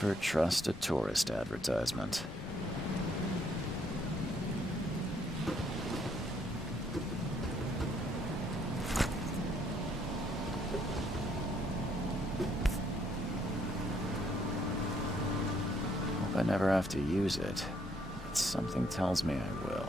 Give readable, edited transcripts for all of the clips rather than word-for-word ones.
Never trust a tourist advertisement. Hope I never have to use it, but something tells me I will.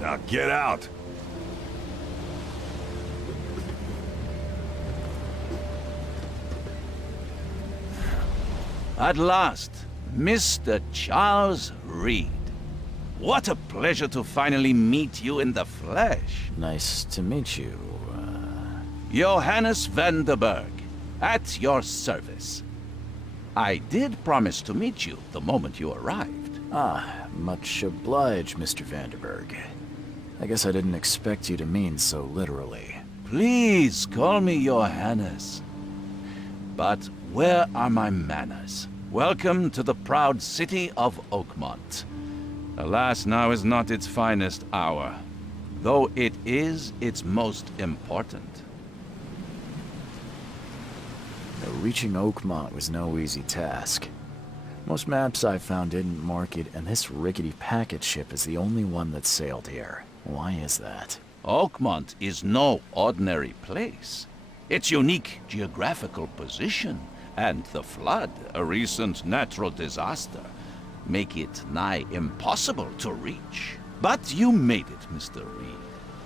Now get out! At last, Mr. Charles Reed. What a pleasure to finally meet you in the flesh. Nice to meet you. Johannes van der Berg, at your service. I did promise to meet you the moment you arrived. Ah, much obliged, Mr. Vanderberg. I guess I didn't expect you to mean so literally. Please call me Johannes. But where are my manners? Welcome to the proud city of Oakmont. Alas, now is not its finest hour, though it is its most important. Reaching Oakmont was no easy task. Most maps I found didn't mark it, and this rickety packet ship is the only one that sailed here. Why is that? Oakmont is no ordinary place. Its unique geographical position and the flood, a recent natural disaster, make it nigh impossible to reach. But you made it, Mr. Reed.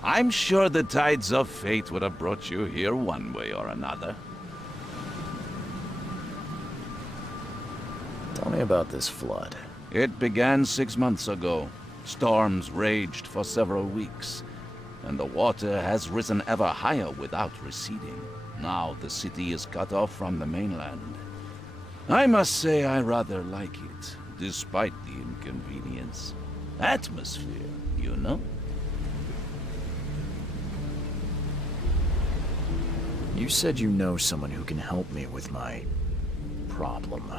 I'm sure the tides of fate would have brought you here one way or another. Tell me about this flood. It began 6 months ago. Storms raged for several weeks, and the water has risen ever higher without receding. Now the city is cut off from the mainland. I must say I rather like it, despite the inconvenience. Atmosphere, you know? You said you know someone who can help me with my problem.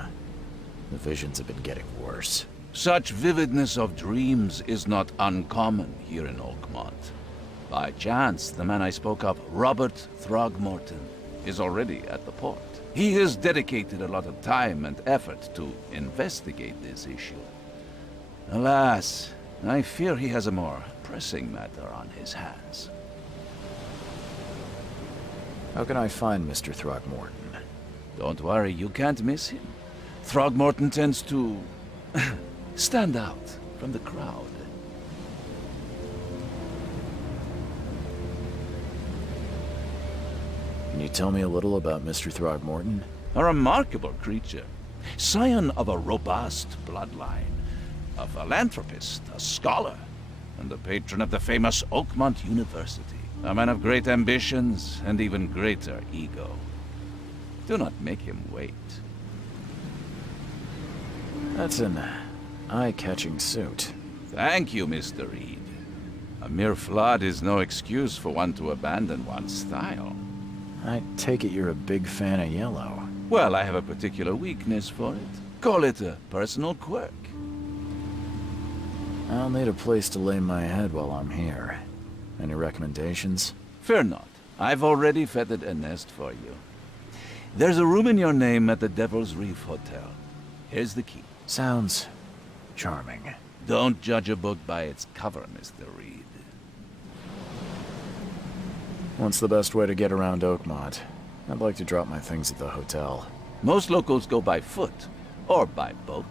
The visions have been getting worse. Such vividness of dreams is not uncommon here in Oakmont. By chance, the man I spoke of, Robert Throgmorton, is already at the port. He has dedicated a lot of time and effort to investigate this issue. Alas, I fear he has a more pressing matter on his hands. How can I find Mr. Throgmorton? Don't worry, you can't miss him. Throgmorton tends to stand out from the crowd. Can you tell me a little about Mr. Throgmorton? A remarkable creature. Scion of a robust bloodline. A philanthropist, a scholar, and the patron of the famous Oakmont University. A man of great ambitions and even greater ego. Do not make him wait. That's an eye-catching suit. Thank you, Mr. Reed. A mere flood is no excuse for one to abandon one's style. I take it you're a big fan of yellow. Well, I have a particular weakness for it. Call it a personal quirk. I'll need a place to lay my head while I'm here. Any recommendations? Fear not. I've already fettered a nest for you. There's a room in your name at the Devil's Reef Hotel. Here's the key. Sounds charming. Don't judge a book by its cover, Mr. Reed. What's the best way to get around Oakmont? I'd like to drop my things at the hotel. Most locals go by foot, or by boat.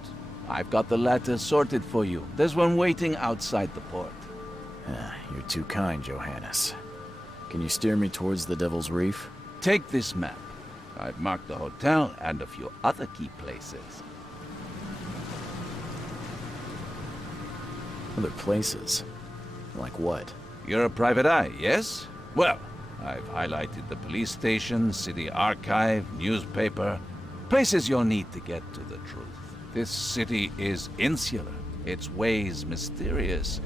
I've got the latter sorted for you. There's one waiting outside the port. You're too kind, Johannes. Can you steer me towards the Devil's Reef? Take this map. I've marked the hotel and a few other key places. Other places? Like what? You're a private eye, yes? Well, I've highlighted the police station, city archive, newspaper. Places you'll need to get to the truth. This city is insular, its ways mysterious.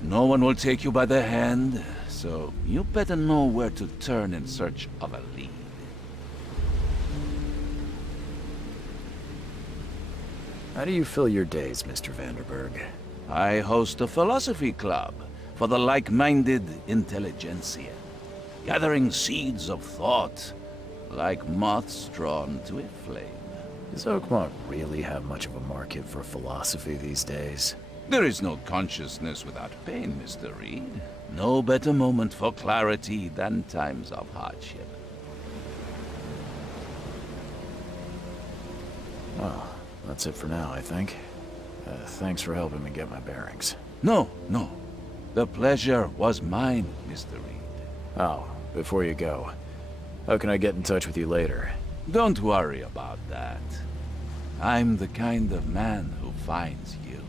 No one will take you by the hand, so you better know where to turn in search of a lead. How do you fill your days, Mr. Vanderberg? I host a philosophy club for the like-minded intelligentsia, gathering seeds of thought like moths drawn to a flame. Does Oakmont really have much of a market for philosophy these days? There is no consciousness without pain, Mr. Reed. No better moment for clarity than times of hardship. Well, that's it for now, I think. Thanks for helping me get my bearings. No. The pleasure was mine, Mr. Reed. Oh, before you go, how can I get in touch with you later? Don't worry about that. I'm the kind of man who finds you.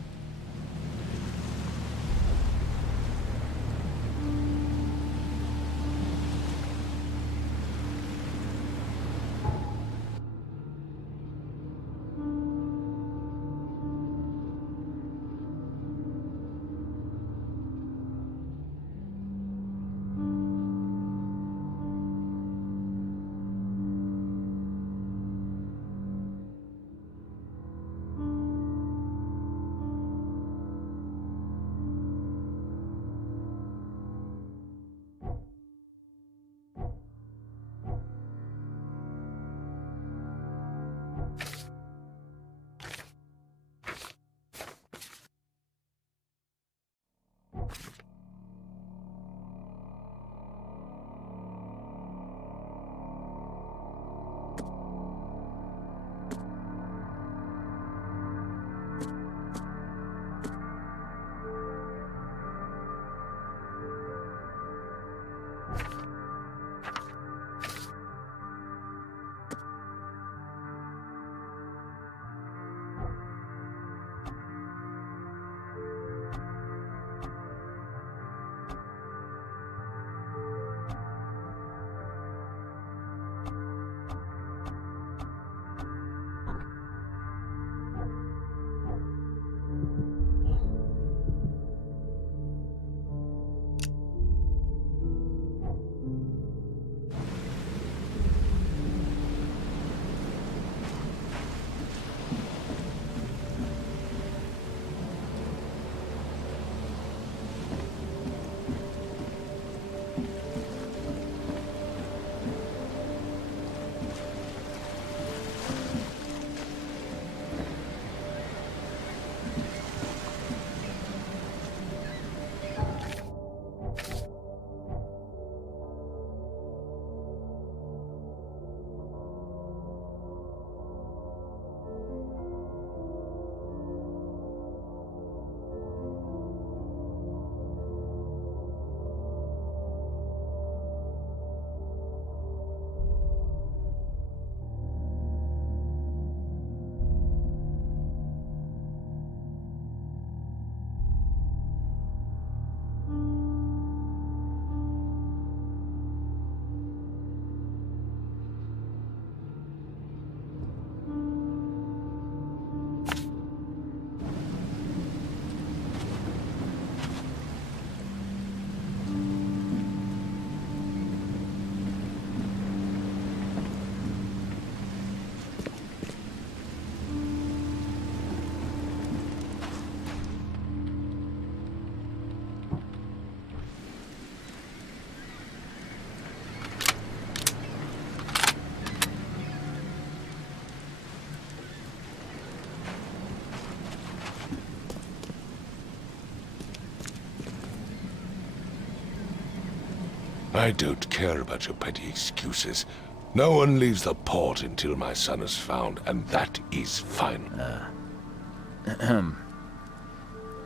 I don't care about your petty excuses. No one leaves the port until my son is found, and that is final.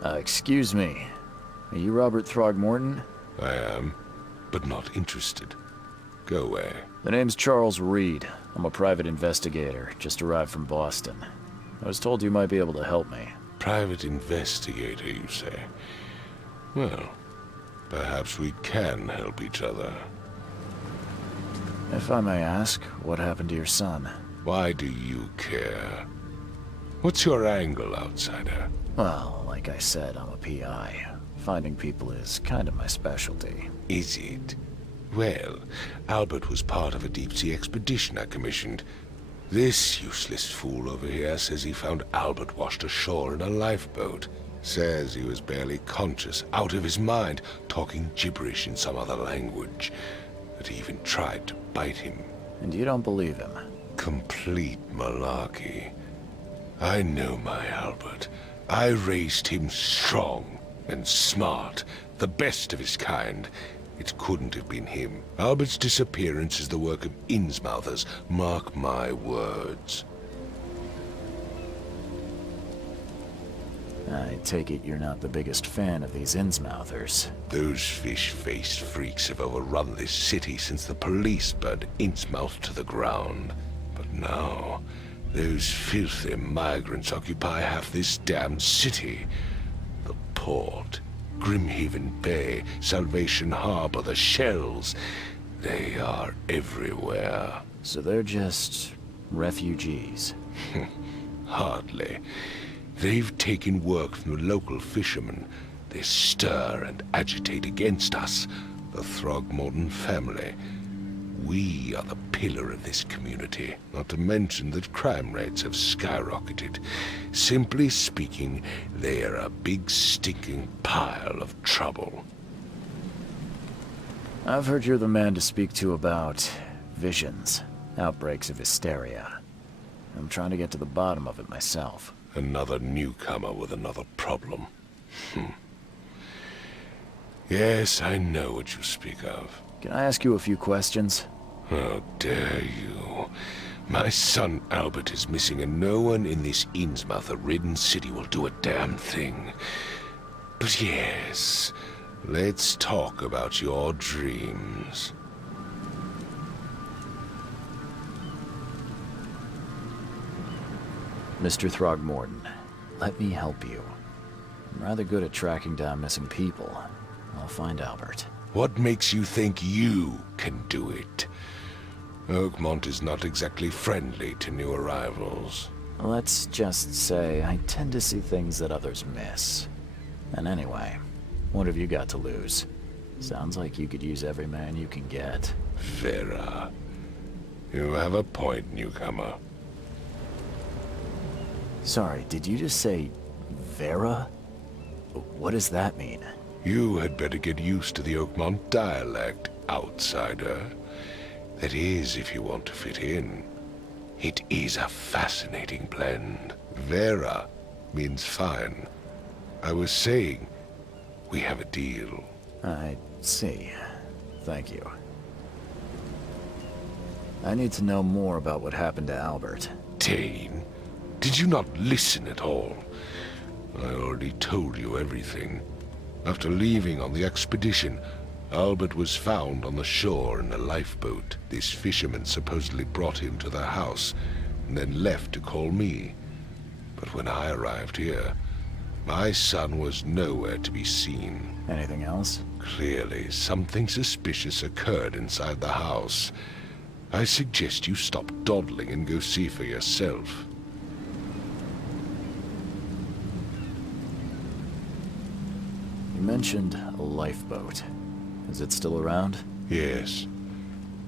Excuse me. Are you Robert Throgmorton? I am, but not interested. Go away. The name's Charles Reed. I'm a private investigator, just arrived from Boston. I was told you might be able to help me. Private investigator, you say? Well, perhaps we can help each other. If I may ask, what happened to your son? Why do you care? What's your angle, outsider? Well, like I said, I'm a PI. Finding people is kind of my specialty. Is it? Well, Albert was part of a deep-sea expedition I commissioned. This useless fool over here says he found Albert washed ashore in a lifeboat. Says he was barely conscious, out of his mind, talking gibberish in some other language. That he even tried to bite him. And you don't believe him? Complete malarkey. I know my Albert. I raised him strong and smart, the best of his kind. It couldn't have been him. Albert's disappearance is the work of Innsmouthers, mark my words. I take it you're not the biggest fan of these Innsmouthers. Those fish-faced freaks have overrun this city since the police burned Innsmouth to the ground. But now, those filthy migrants occupy half this damned city. The port, Grimhaven Bay, Salvation Harbor, the Shells. They are everywhere. So they're just refugees. Hardly. They've taken work from the local fishermen. They stir and agitate against us, the Throgmorton family. We are the pillar of this community, not to mention that crime rates have skyrocketed. Simply speaking, they are a big stinking pile of trouble. I've heard you're the man to speak to about visions, outbreaks of hysteria. I'm trying to get to the bottom of it myself. Another newcomer with another problem. Yes, I know what you speak of. Can I ask you a few questions? How dare you? My son Albert is missing, and no one in this Innsmouth-ridden city will do a damn thing. But yes, let's talk about your dreams. Mr. Throgmorton, let me help you. I'm rather good at tracking down missing people. I'll find Albert. What makes you think you can do it? Oakmont is not exactly friendly to new arrivals. Let's just say I tend to see things that others miss. And anyway, what have you got to lose? Sounds like you could use every man you can get. Vera. You have a point, newcomer. Sorry, did you just say Vera? What does that mean? You had better get used to the Oakmont dialect, outsider. That is, if you want to fit in. It is a fascinating blend. Vera means fine. I was saying, we have a deal. I see. Thank you. I need to know more about what happened to Albert. Dane, did you not listen at all? I already told you everything. After leaving on the expedition, Albert was found on the shore in a lifeboat. This fisherman supposedly brought him to the house, and then left to call me. But when I arrived here, my son was nowhere to be seen. Anything else? Clearly, something suspicious occurred inside the house. I suggest you stop dawdling and go see for yourself. You mentioned a lifeboat. Is it still around? Yes.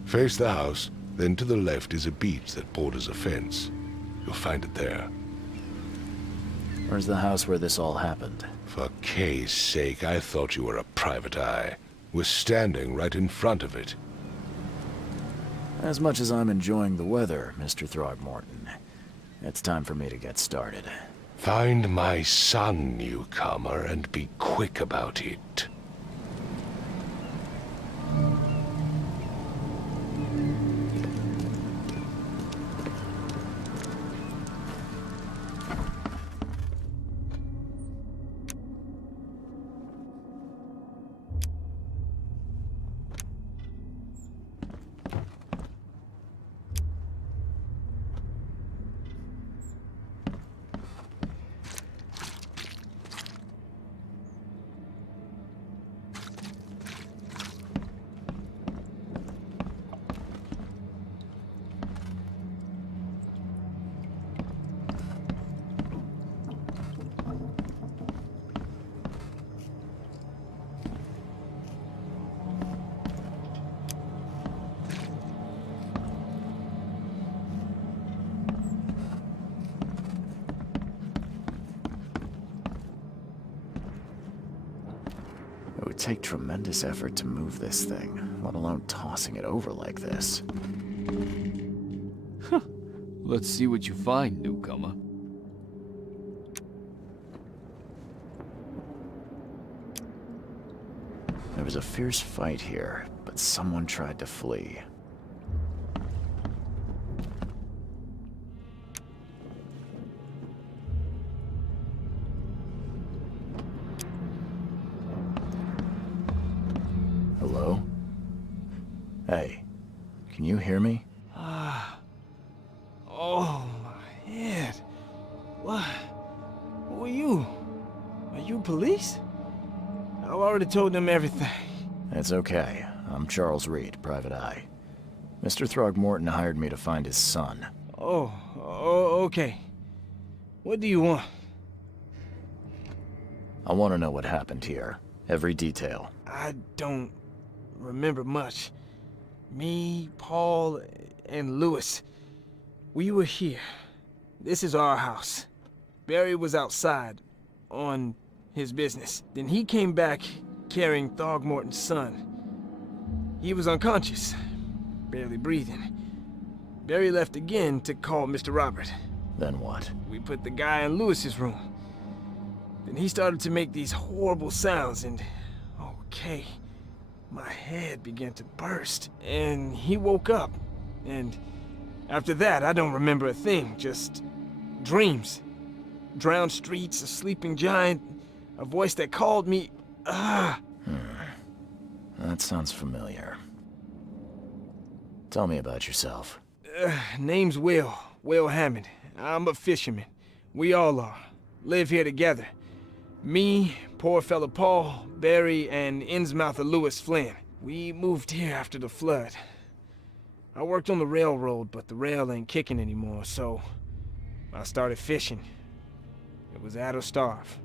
Face the house, then to the left is a beach that borders a fence. You'll find it there. Where's the house where this all happened? For Kay's sake, I thought you were a private eye. We're standing right in front of it. As much as I'm enjoying the weather, Mr. Throgmorton, it's time for me to get started. Find my son, newcomer, and be quick about it. take tremendous effort to move this thing, let alone tossing it over like this. Let's see what you find, newcomer. There was a fierce fight here, but someone tried to flee. Hello? Hey, can you hear me? Oh, my head. What? Who are you? Are you police? I've already told them everything. It's okay. I'm Charles Reed, Private Eye. Mr. Throgmorton hired me to find his son. Oh, okay. What do you want? I want to know what happened here. Every detail. I don't remember much. Me, Paul, and Lewis, we were here. This is our house. Barry was outside, on his business. Then he came back carrying Throgmorton's son. He was unconscious, barely breathing. Barry left again to call Mr. Robert. Then what? We put the guy in Lewis's room. Then he started to make these horrible sounds and... okay, my head began to burst. And he woke up. And after that, I don't remember a thing, just dreams. Drowned streets, a sleeping giant, a voice that called me. That sounds familiar. Tell me about yourself. Name's Will Hammond. I'm a fisherman. We all are. Live here together. Me, poor fella Paul, Barry, and Innsmouther Lewis Flynn. We moved here after the flood. I worked on the railroad, but the rail ain't kicking anymore, so I started fishing. It was at or starve.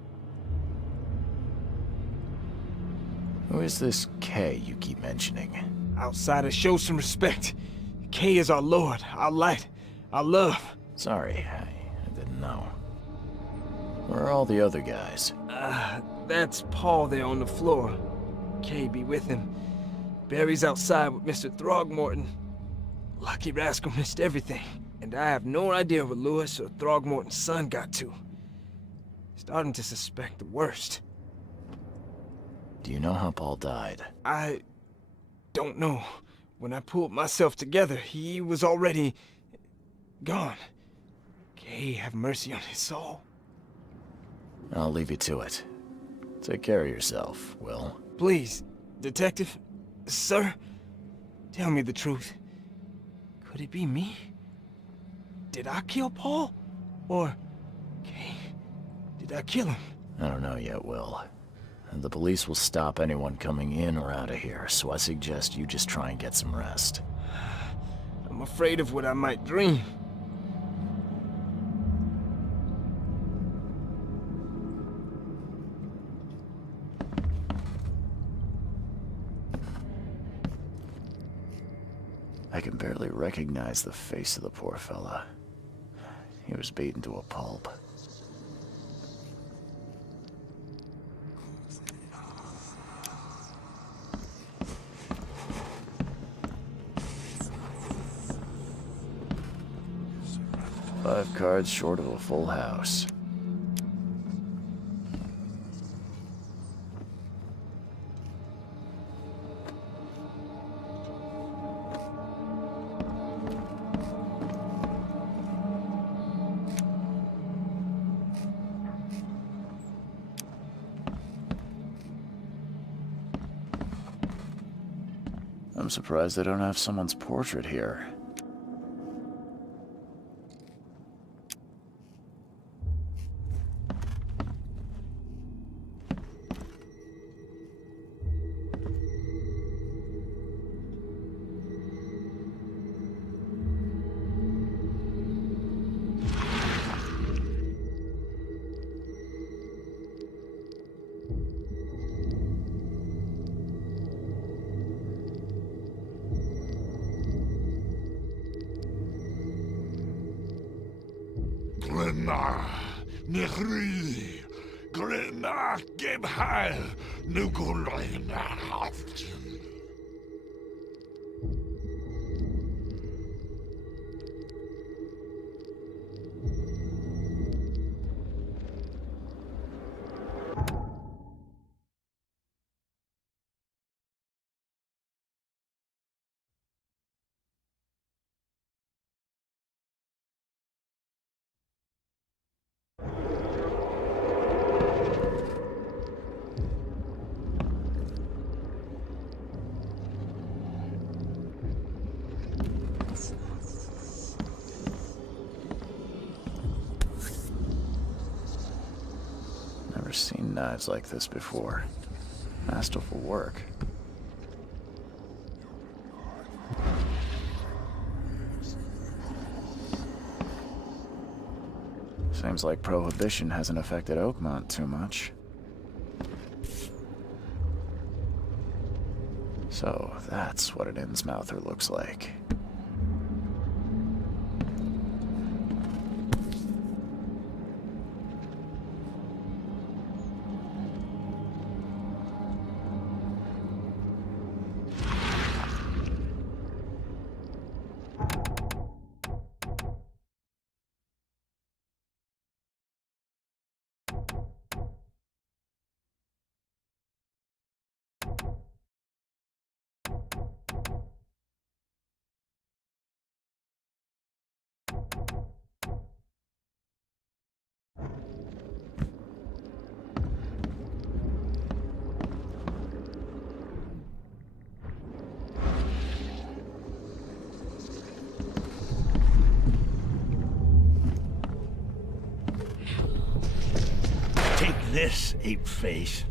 Who is this Kay you keep mentioning? Outsiders, show some respect. Kay is our lord, our light, our love. Sorry, I didn't know. Where are all the other guys? That's Paul there on the floor. Kay be with him. Barry's outside with Mr. Throgmorton. Lucky rascal missed everything. And I have no idea where Lewis or Throgmorton's son got to. Starting to suspect the worst. Do you know how Paul died? I don't know. When I pulled myself together, he was already gone. Kay have mercy on his soul. I'll leave you to it. Take care of yourself, Will. Please, detective, sir, tell me the truth. Could it be me? Did I kill Paul? Or, Kay, did I kill him? I don't know yet, Will. The police will stop anyone coming in or out of here, so I suggest you just try and get some rest. I'm afraid of what I might dream. I can barely recognize the face of the poor fella. He was beaten to a pulp. Five cards short of a full house. I'm surprised they don't have someone's portrait here. Glenna, Nechri, Grimma Gibhal Nugulaina. Never seen knives like this before. Masterful work. Seems like Prohibition hasn't affected Oakmont too much. So, that's what an Innsmouther looks like. Take this, ape face.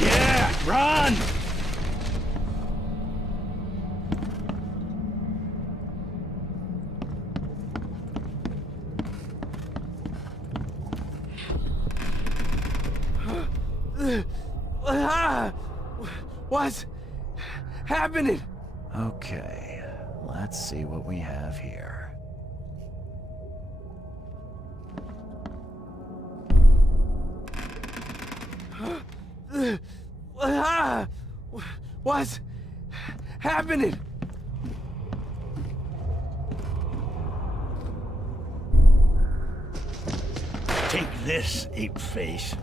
Yeah, run! What's happening? Okay, let's see what we have here. What's happening? Take this, ape face.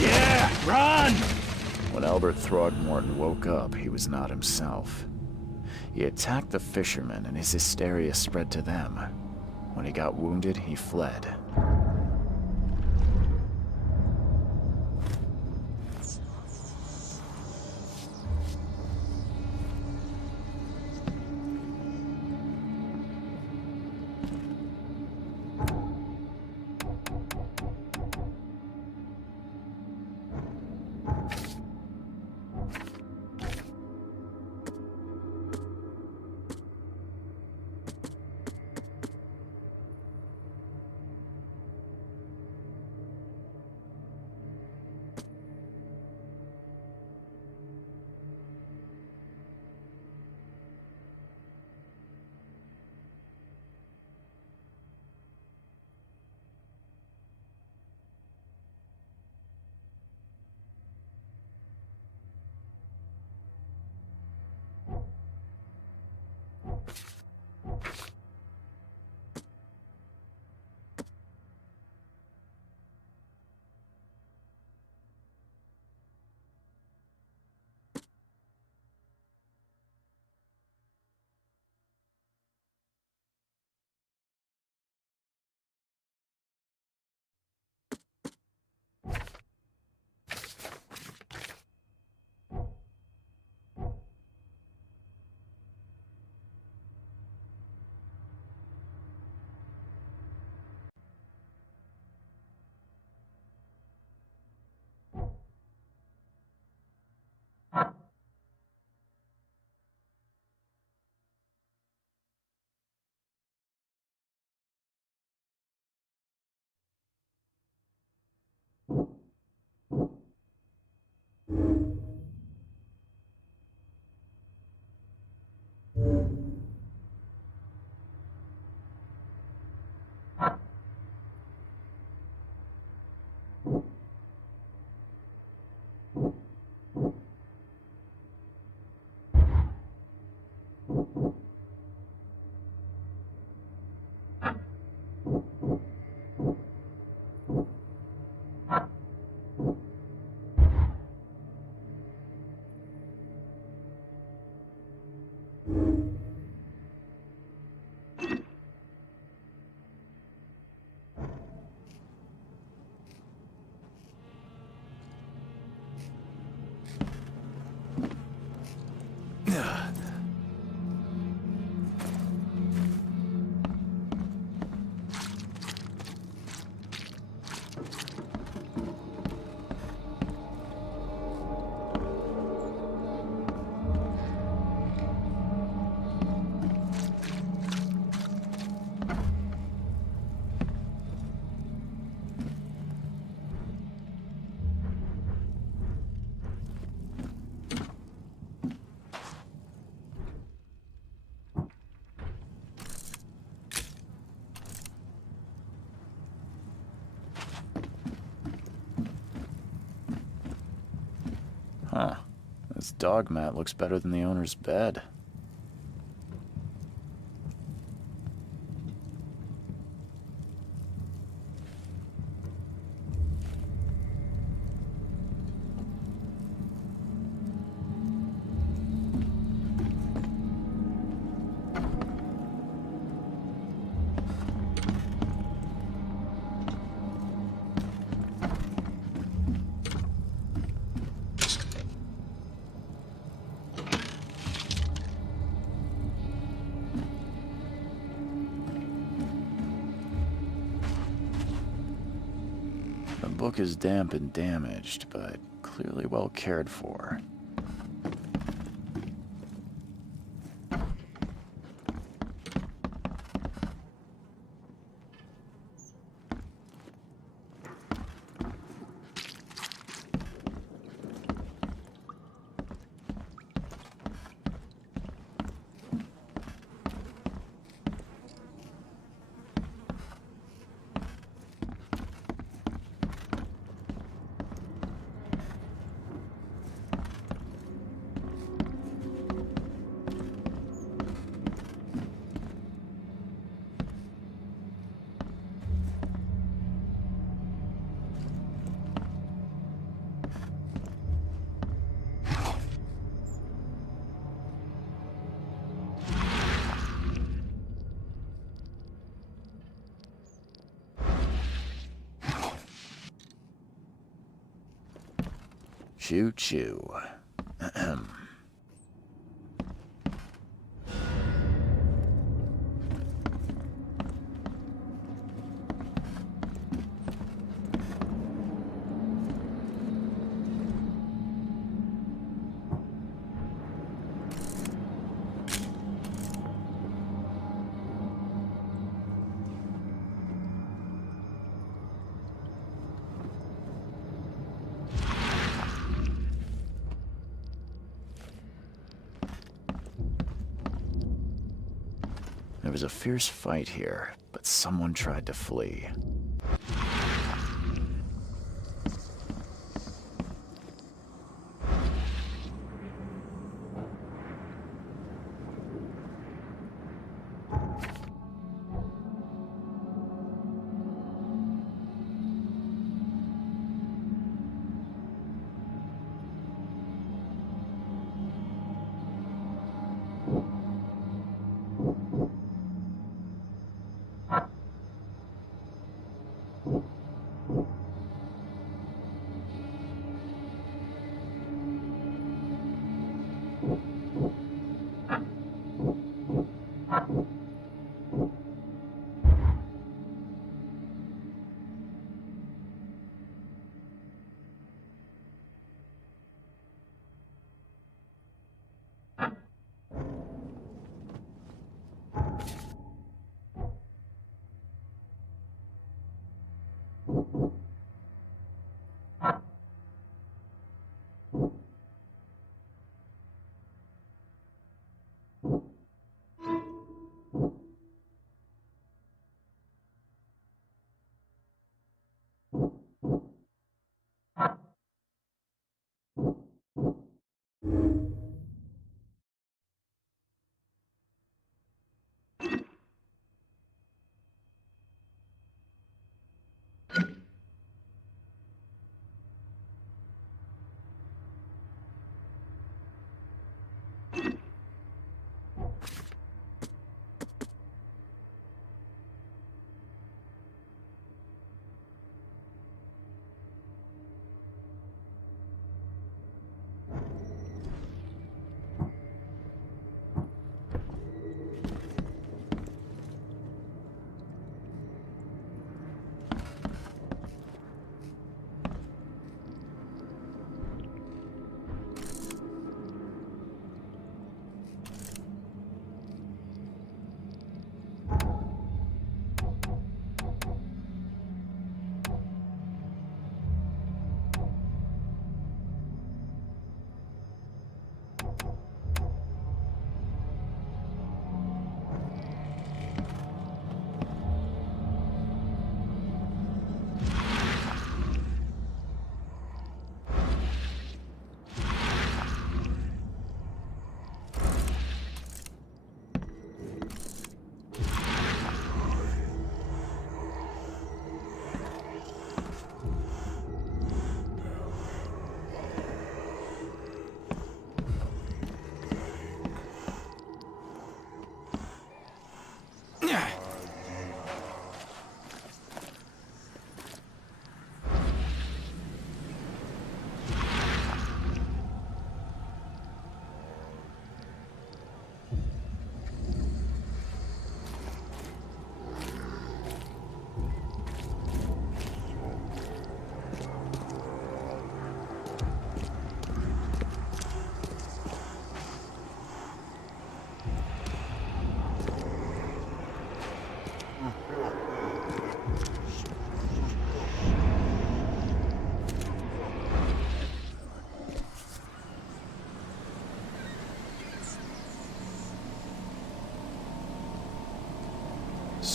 Yeah, run! When Albert Throgmorton woke up, he was not himself. He attacked the fishermen, and his hysteria spread to them. When he got wounded, he fled. Huh. This dog mat looks better than the owner's bed. The book is damp and damaged, but clearly well cared for. Choo choo. Ahem. There was a fierce fight here, but someone tried to flee.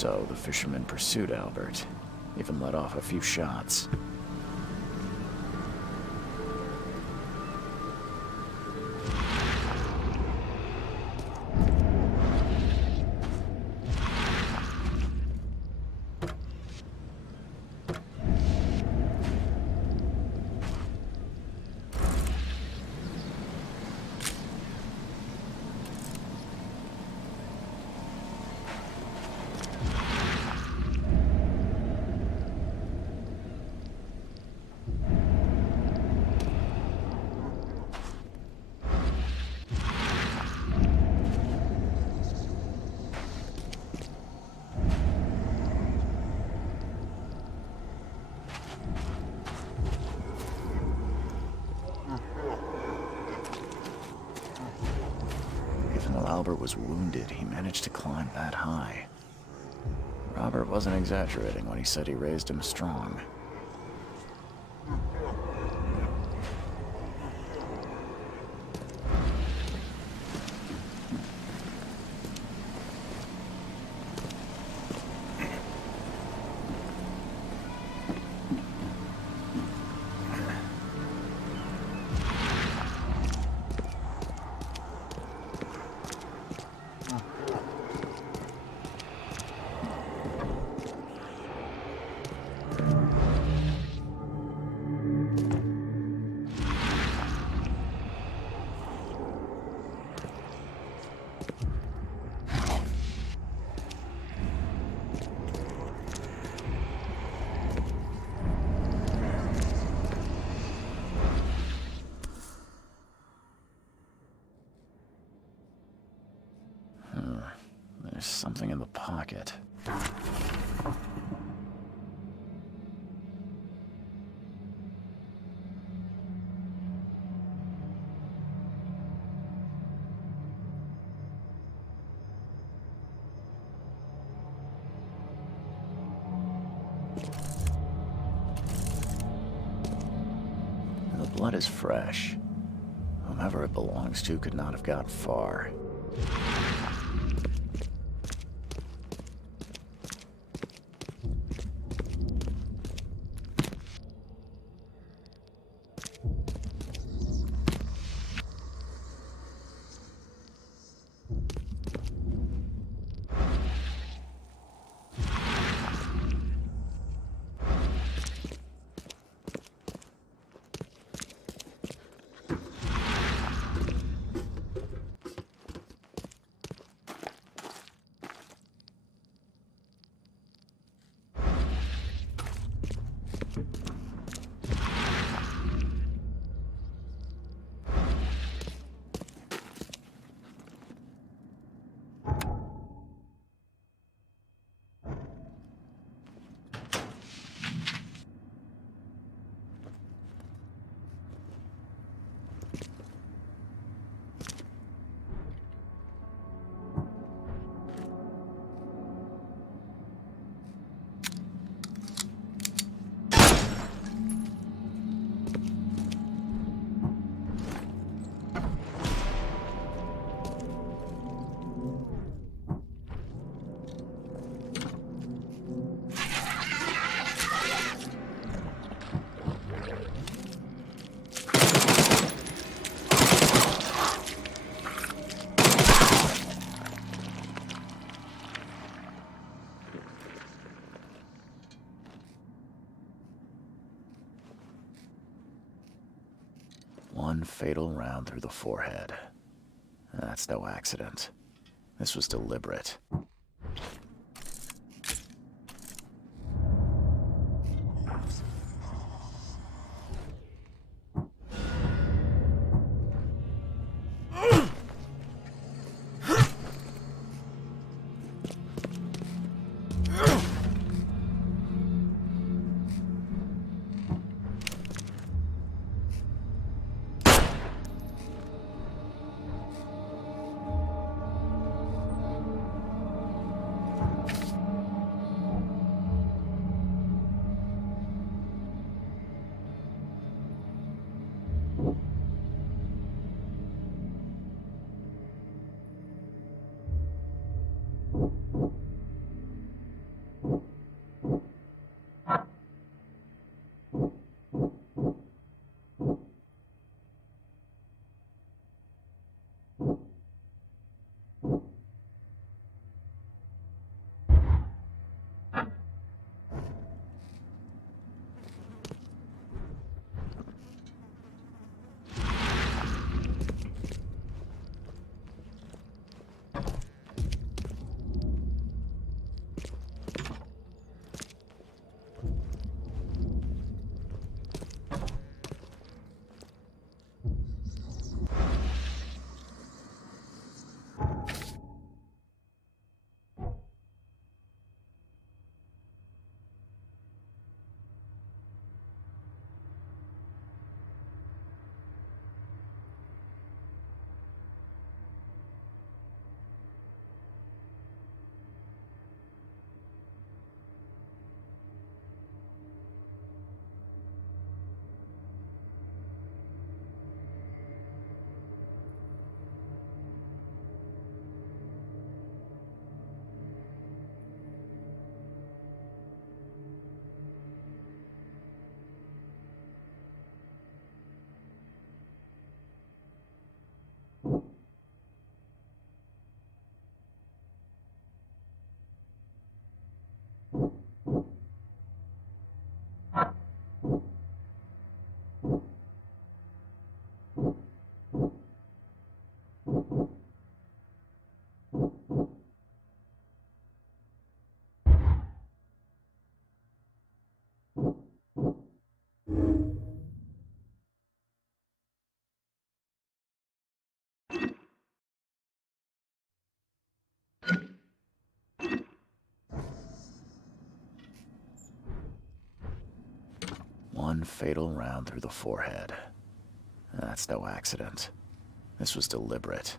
So the fisherman pursued Albert, even let off a few shots. Even though Albert was wounded, he managed to climb that high. Robert wasn't exaggerating when he said he raised him strong. There's something in the pocket. The blood is fresh. Whomever it belongs to could not have got far. One fatal round through the forehead. That's no accident. This was deliberate. One fatal round through the forehead. That's no accident. This was deliberate.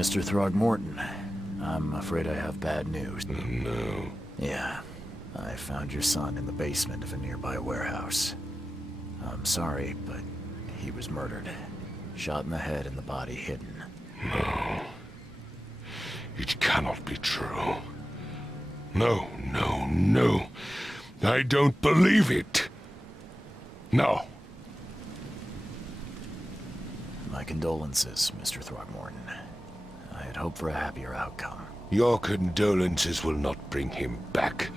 Mr. Throgmorton. I'm afraid I have bad news. Oh, no. Yeah, I found your son in the basement of a nearby warehouse. I'm sorry, but he was murdered. Shot in the head and the body hidden. No. It cannot be true. No, no, no. I don't believe it. No. My condolences, Mr. Throgmorton. I had hoped for a happier outcome. Your condolences will not bring him back.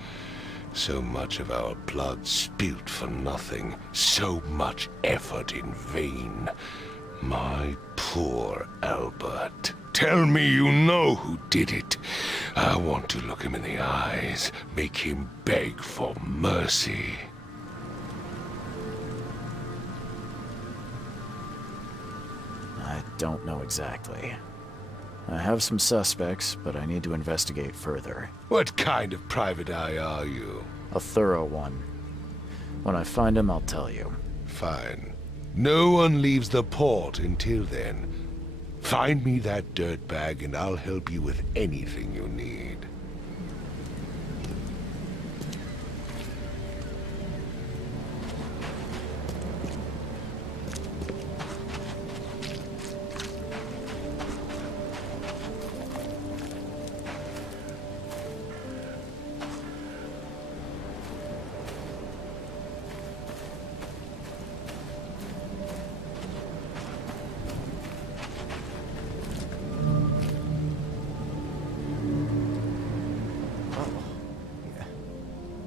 So much of our blood spilt for nothing. So much effort in vain. My poor Albert. Tell me you know who did it. I want to look him in the eyes, make him beg for mercy. I don't know exactly. I have some suspects, but I need to investigate further. What kind of private eye are you? A thorough one. When I find him, I'll tell you. Fine. No one leaves the port until then. Find me that dirtbag and I'll help you with anything you need.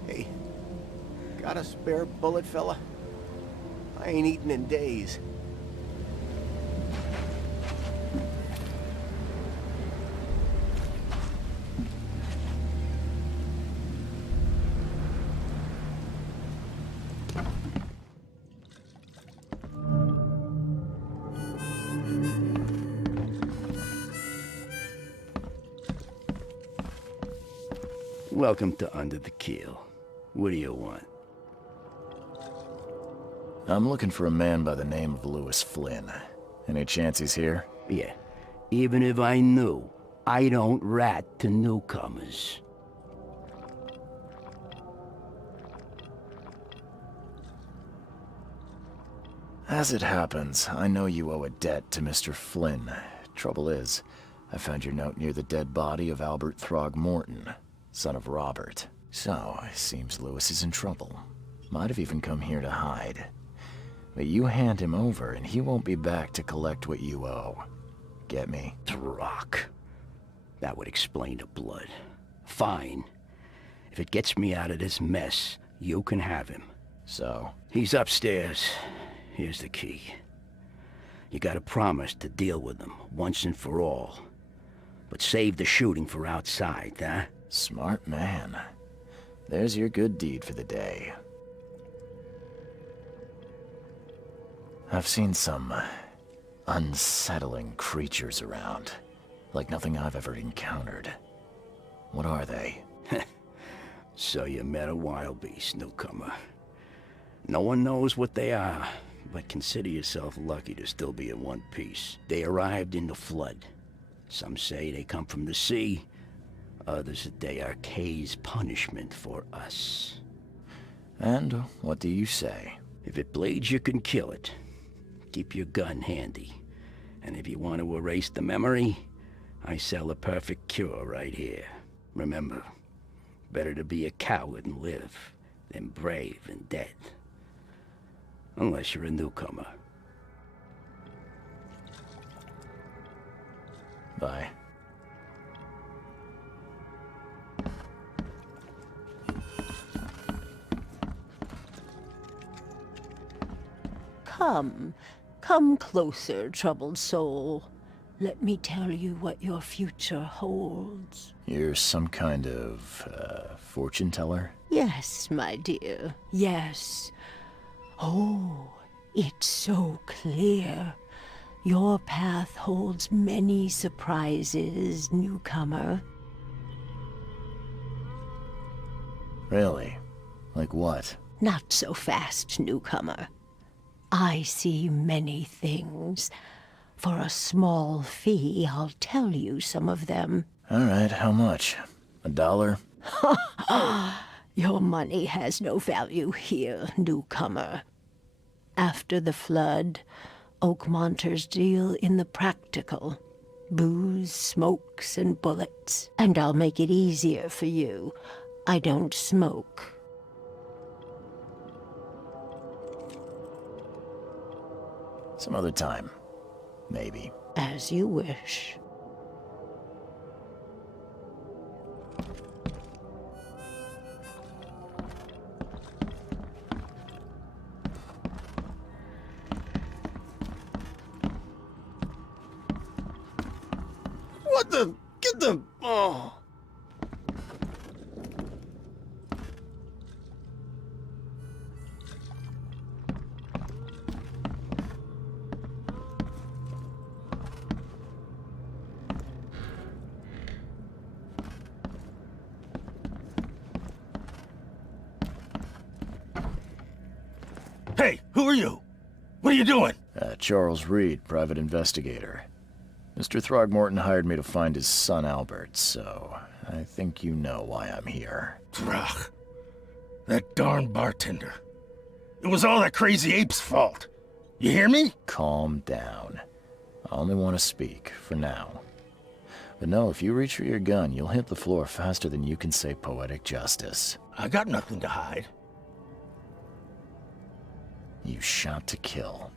Hey, got a spare bullet, fella? I ain't eaten in days. Welcome to Under the Keel. What do you want? I'm looking for a man by the name of Lewis Flynn. Any chance he's here? Yeah. Even if I knew, I don't rat to newcomers. As it happens, I know you owe a debt to Mr. Flynn. Trouble is, I found your note near the dead body of Albert Throgmorton, son of Robert. So, it seems Lewis is in trouble. Might have even come here to hide. But you hand him over and he won't be back to collect what you owe. Get me? Throg. That would explain the blood. Fine. If it gets me out of this mess, you can have him. So? He's upstairs. Here's the key. You gotta promise to deal with him once and for all. But save the shooting for outside, huh? Smart man. There's your good deed for the day. I've seen some unsettling creatures around. Like nothing I've ever encountered. What are they? So you met a wild beast, newcomer. No one knows what they are, but consider yourself lucky to still be in one piece. They arrived in the flood. Some say they come from the sea. Others that they are Kay's punishment for us. And what do you say? If it bleeds, you can kill it. Keep your gun handy. And if you want to erase the memory, I sell a perfect cure right here. Remember, better to be a coward and live than brave and dead. Unless you're a newcomer. Bye. Come closer, troubled soul. Let me tell you what your future holds. You're some kind of, fortune teller? Yes, my dear, yes. Oh, it's so clear. Your path holds many surprises, newcomer. Really? Like what? Not so fast, newcomer. I see many things. For a small fee, I'll tell you some of them. All right, how much? $1? Your money has no value here, newcomer. After the flood, Oakmonters deal in the practical. Booze, smokes, and bullets. And I'll make it easier for you. I don't smoke. Some other time. Maybe. As you wish. What the? Get the... Oh. Hey, who are you? What are you doing? Charles Reed, private investigator. Mr. Throgmorton hired me to find his son Albert, so I think you know why I'm here. Throg. That darn bartender. It was all that crazy ape's fault. You hear me? Calm down. I only want to speak, for now. But no, if you reach for your gun, you'll hit the floor faster than you can say poetic justice. I got nothing to hide. You shot to kill.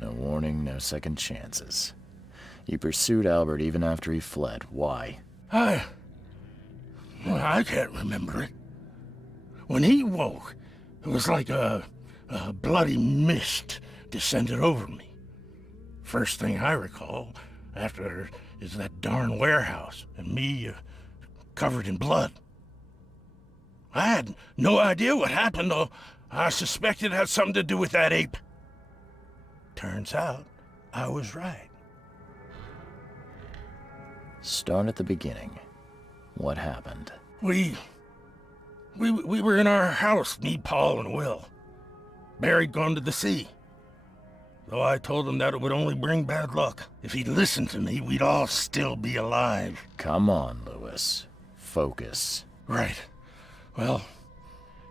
No warning, no second chances. You pursued Albert even after he fled. Why? I can't remember it. When he woke, it was like a bloody mist descended over me. First thing I recall after is that darn warehouse and me covered in blood. I had no idea what happened, though. I suspected it had something to do with that ape. Turns out, I was right. Start at the beginning. What happened? We were in our house, me, Paul, and Will. Barry'd gone to the sea. Though I told him that it would only bring bad luck. If he'd listened to me, we'd all still be alive. Come on, Lewis. Focus. Right. Well,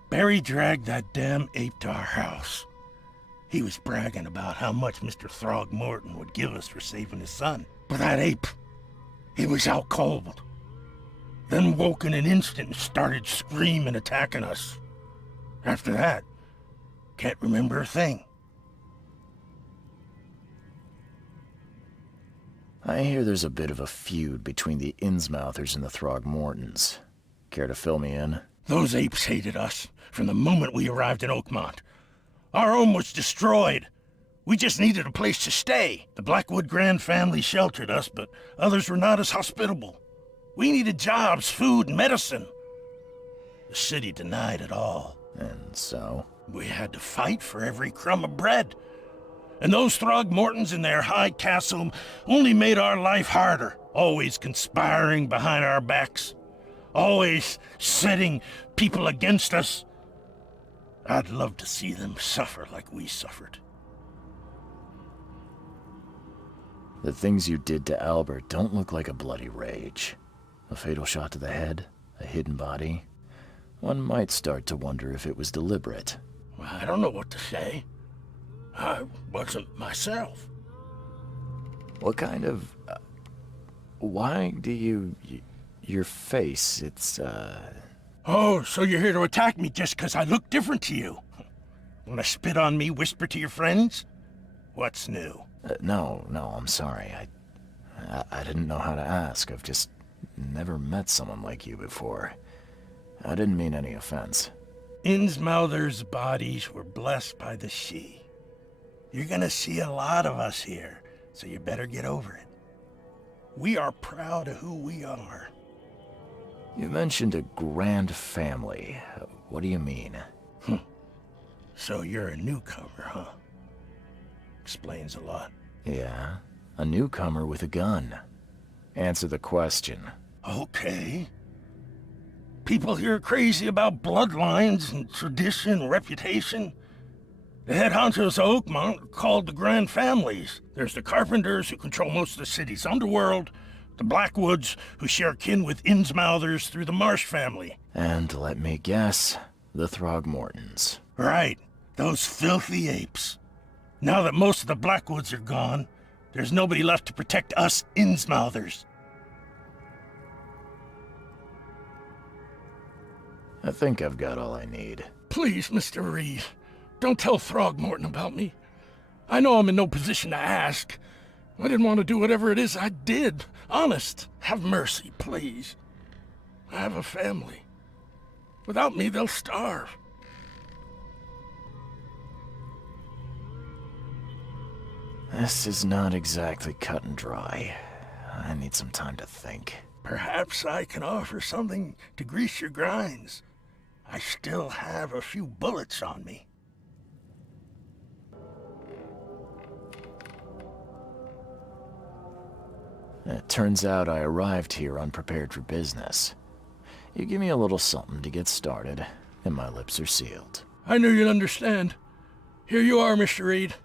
Barry dragged that damn ape to our house. He was bragging about how much Mr. Throgmorton would give us for saving his son. But that ape, he was out cold. Then woke in an instant and started screaming, attacking us. After that, can't remember a thing. I hear there's a bit of a feud between the Innsmouthers and the Throgmortons. Care to fill me in? Those apes hated us from the moment we arrived in Oakmont. Our home was destroyed. We just needed a place to stay. The Blackwood Grand family sheltered us, but others were not as hospitable. We needed jobs, food, and medicine. The city denied it all. And so? We had to fight for every crumb of bread. And those Throgmortons in their high castle only made our life harder, always conspiring behind our backs, always setting people against us. I'd love to see them suffer like we suffered. The things you did to Albert don't look like a bloody rage. A fatal shot to the head, a hidden body. One might start to wonder if it was deliberate. Well, I don't know what to say. I wasn't myself. What kind of... why do you... your face, it's, Oh, so you're here to attack me just 'cause I look different to you? Wanna spit on me, whisper to your friends? What's new? No, I'm sorry. I didn't know how to ask. I've just never met someone like you before. I didn't mean any offense. Innsmouthers' bodies were blessed by the sea. You're gonna see a lot of us here, so you better get over it. We are proud of who we are. You mentioned a grand family. What do you mean? So you're a newcomer, huh? Explains a lot. Yeah, a newcomer with a gun. Answer the question. Okay. People here are crazy about bloodlines and tradition, reputation. The head honchos of Oakmont are called the Grand Families. There's the Carpenters, who control most of the city's underworld, the Blackwoods, who share kin with Innsmouthers through the Marsh family. And let me guess, the Throgmortons. Right, those filthy apes. Now that most of the Blackwoods are gone, there's nobody left to protect us Innsmouthers. I think I've got all I need. Please, Mr. Reed, don't tell Throgmorton about me. I know I'm in no position to ask. I didn't want to do whatever it is I did. Honest, have mercy, please. I have a family. Without me, they'll starve. This is not exactly cut and dry. I need some time to think. Perhaps I can offer something to grease your grinds. I still have a few bullets on me. It turns out I arrived here unprepared for business. You give me a little something to get started, and my lips are sealed. I knew you'd understand. Here you are, Mr. Reed.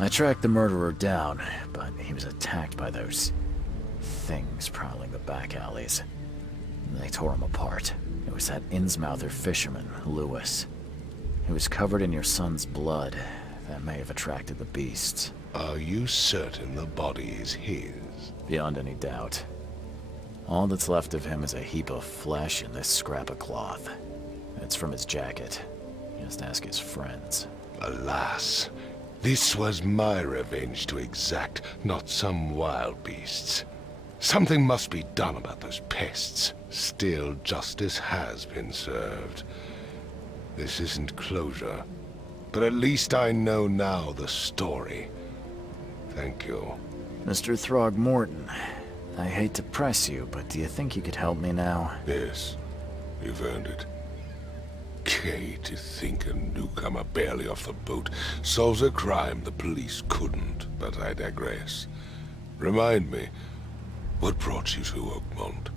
I tracked the murderer down, but he was attacked by those things prowling the back alleys. They tore him apart. It was that Innsmouther fisherman, Lewis. He was covered in your son's blood. That may have attracted the beasts. Are you certain the body is his? Beyond any doubt. All that's left of him is a heap of flesh and this scrap of cloth. It's from his jacket. Just ask his friends. Alas, this was my revenge to exact, not some wild beast's. Something must be done about those pests. Still, justice has been served. This isn't closure, but at least I know now the story. Thank you. Mr. Throgmorton, I hate to press you, but do you think you could help me now? Yes, you've earned it. Kay, to think a newcomer barely off the boat solves a crime the police couldn't, but I digress. Remind me, what brought you to Oakmont?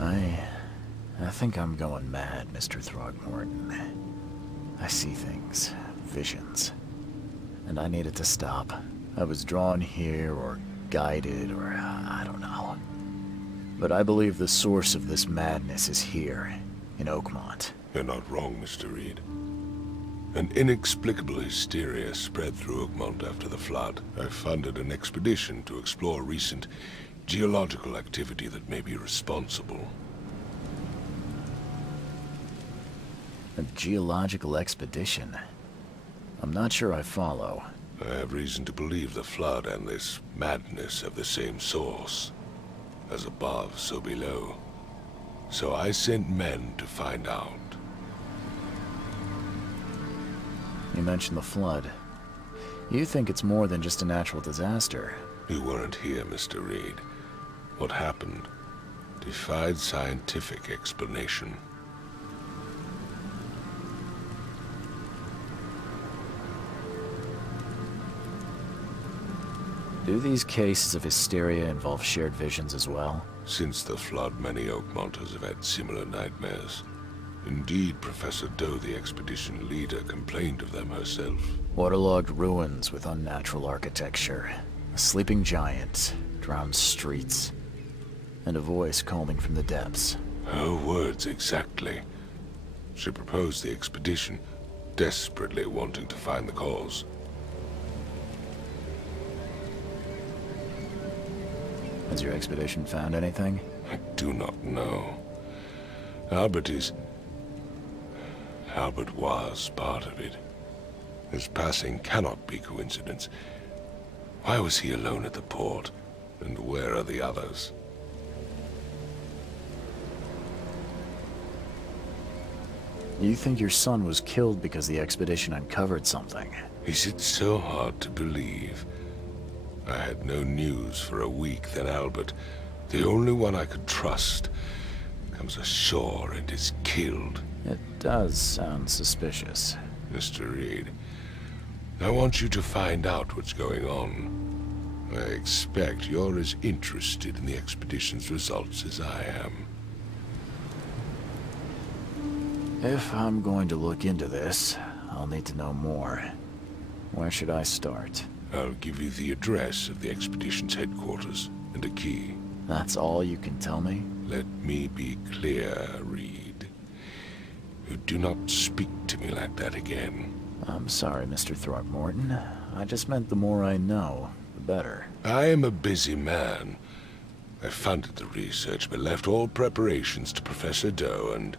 I think I'm going mad, Mr. Throgmorton. I see things, visions, and I needed to stop. I was drawn here, or guided, or I don't know. But I believe the source of this madness is here, in Oakmont. You're not wrong, Mr. Reed. An inexplicable hysteria spread through Oakmont after the flood. I funded an expedition to explore recent geological activity that may be responsible. A geological expedition? I'm not sure I follow. I have reason to believe the flood and this madness have the same source. As above, so below. So I sent men to find out. You mentioned the flood. You think it's more than just a natural disaster. You weren't here, Mr. Reed. What happened defied scientific explanation. Do these cases of hysteria involve shared visions as well? Since the flood, many Oakmonters have had similar nightmares. Indeed, Professor Doe, the expedition leader, complained of them herself. Waterlogged ruins with unnatural architecture. A sleeping giant, drowned streets, and a voice calling from the depths. Her words exactly. She proposed the expedition, desperately wanting to find the cause. Has your expedition found anything? I do not know. Albert was part of it. His passing cannot be coincidence. Why was he alone at the port? And where are the others? You think your son was killed because the expedition uncovered something? Is it so hard to believe? I had no news for a week, then Albert, the only one I could trust, comes ashore and is killed. It does sound suspicious. Mr. Reed, I want you to find out what's going on. I expect you're as interested in the expedition's results as I am. If I'm going to look into this, I'll need to know more. Where should I start? I'll give you the address of the expedition's headquarters and a key. That's all you can tell me? Let me be clear, Reed. You do not speak to me like that again. I'm sorry, Mr. Throgmorton. I just meant the more I know, the better. I am a busy man. I funded the research, but left all preparations to Professor Doe and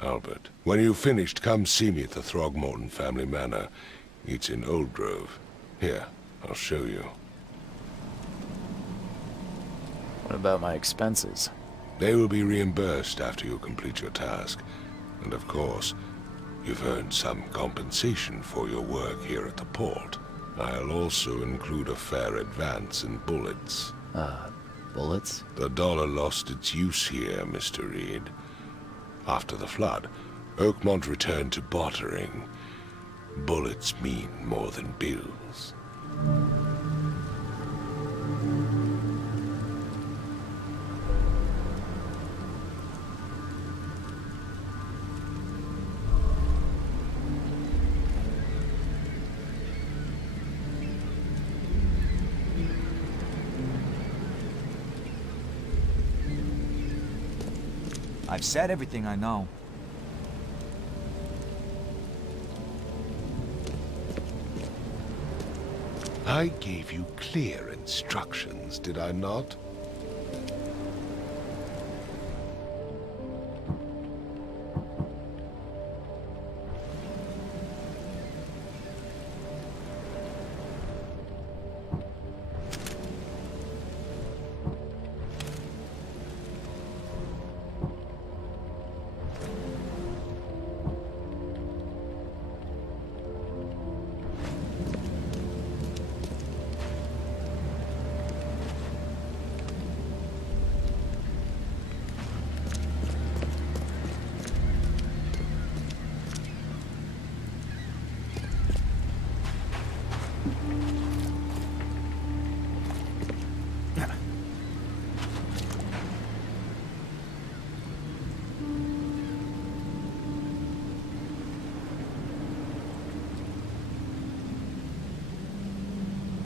Albert. When you've finished, come see me at the Throgmorton family manor. It's in Old Grove. Here, I'll show you. What about my expenses? They will be reimbursed after you complete your task. And of course, you've earned some compensation for your work here at the port. I'll also include a fair advance in bullets. Bullets? The dollar lost its use here, Mr. Reed. After the flood, Oakmont returned to bartering. Bullets mean more than bills. I've said everything I know. I gave you clear instructions, did I not?